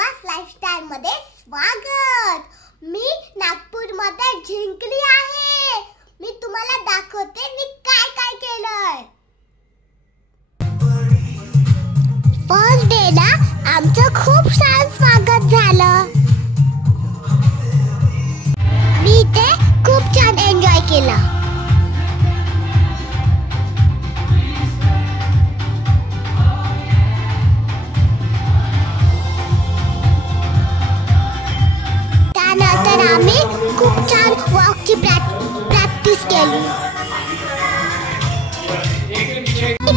निवास लाईफस्टाईल मध्ये स्वागत। मी नागपूरमध्ये जिंकली आहे। मी तुम्हाला दाखवते मी काय काय केलंय। फर्स्ट डे ला आमचं खूप छान स्वागत झालं। मी ते खूप छान एन्जॉय केलं। त्यानंतर आम्ही खूप छान वॉकची प्रॅक्टिस केली।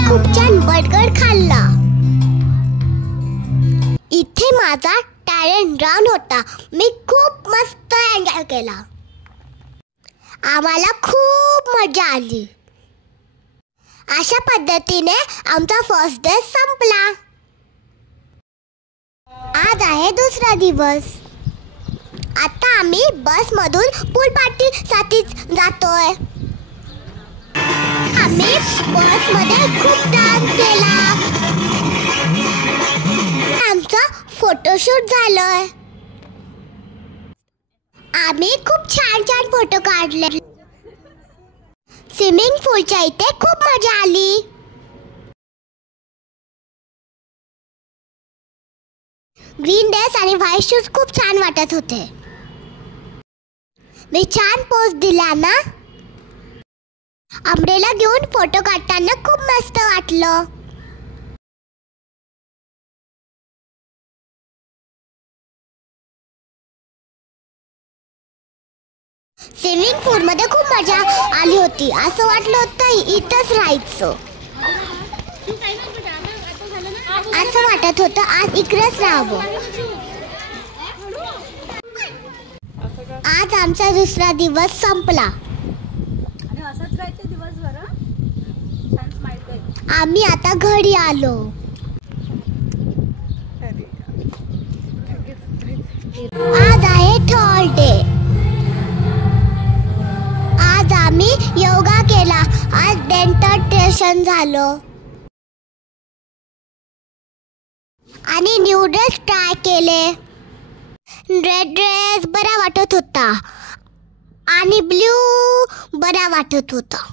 खूप छान बर्गर खाल्ला। इथे माझा टॅलेंट रन होता। मी खूप मस्त एन्जॉय केला। आम्हाला खूप मजा आली। अशा पद्धतीने आमचा फर्स्ट डे संपला। आज आहे दुसरा दिवस। आता आम्ही बस मधून पूल पार्टी साठी जातोय। आम्ही बस मध्ये खूप डान्स केला। आमचा फोटोशूट झालंय। आम्ही खूप छान छान फोटो काढले। स्विमिंग पूलच्या इथे खूप मजा आली। ग्रीन ड्रेस आणि व्हाईट शूज खूप छान वाटत होते। मी छान पोज दिला ना। अम्ब्रेला घेऊन फोटो काढताना खूप मस्त वाटलं। स्विमिंग पूल मध्ये खूप मजा आली होती। असं वाटलं होतं इथंच राहायचं। असं वाटत होतं आज इकडेच राहावं। आज आमचा दुसरा दिवस संपला। आम्ही आता घरी आलो। आज आहे थर्ड डे। आज आम्ही योगा केला। आज डेंटल झालं आणि न्यू ड्रेस ट्राय केले। रेड ड्रेस बरा वाटत होता आणि ब्ल्यू बरा वाटत होता।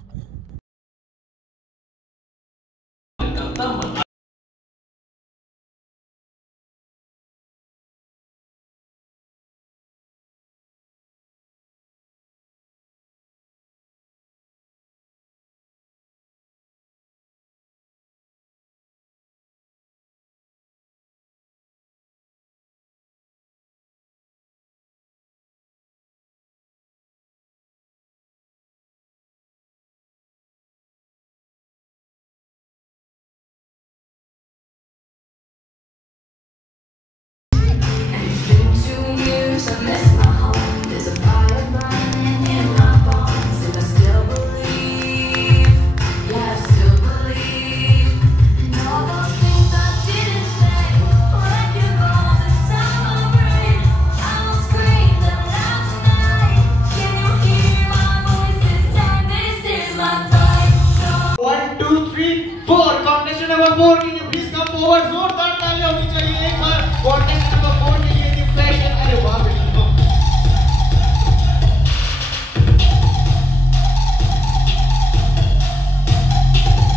जोरदार तालियां होनी चाहिए एक बार कॉन्टेस्ट नंबर 4 के लिए डिप्रेशन। अरे वाह बेटा।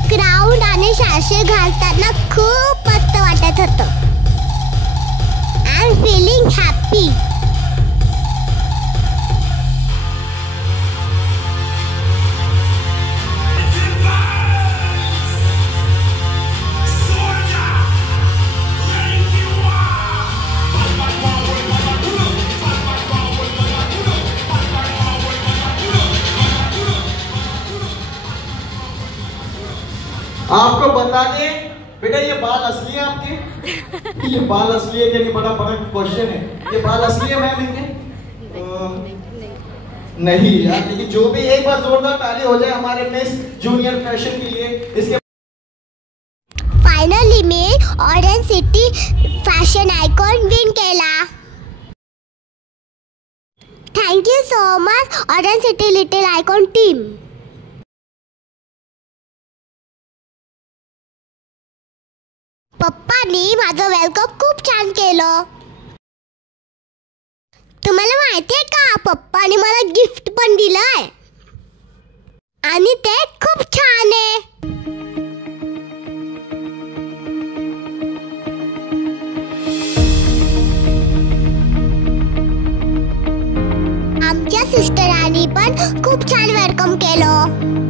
क्राउन आणि शाशे घालताना खूप मस्त वाटत होतं। I am feeling happy. आपको बता दें बेटा ये बाल असली है आपके? ये बाल असली है कि नहीं बड़ा बड़ा क्वेश्चन है। ये बाल असली है मैम इनके? नहीं यार, लेकिन जो भी एक बार जोरदार ताली हो जाए हमारे मिस जूनियर फैशन के लिए। इसके फाइनली मी orange city fashion icon win केला। Thank you so much orange city little icon team. पप्पानी माझं वेलकम खूप छान केलं। तुम्हाला माहितीये का, पप्पाने मला गिफ्ट पण दिलंय आणि ते खूप छान आहे. आमच्या सिस्टरांनी पण खूप छान वेलकम केलं.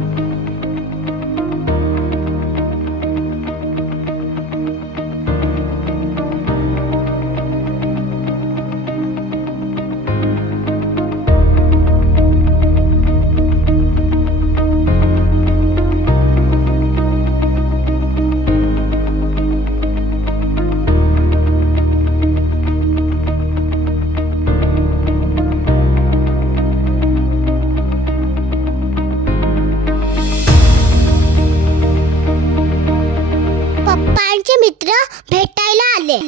पप्पांचे मित्र भेटायला आले.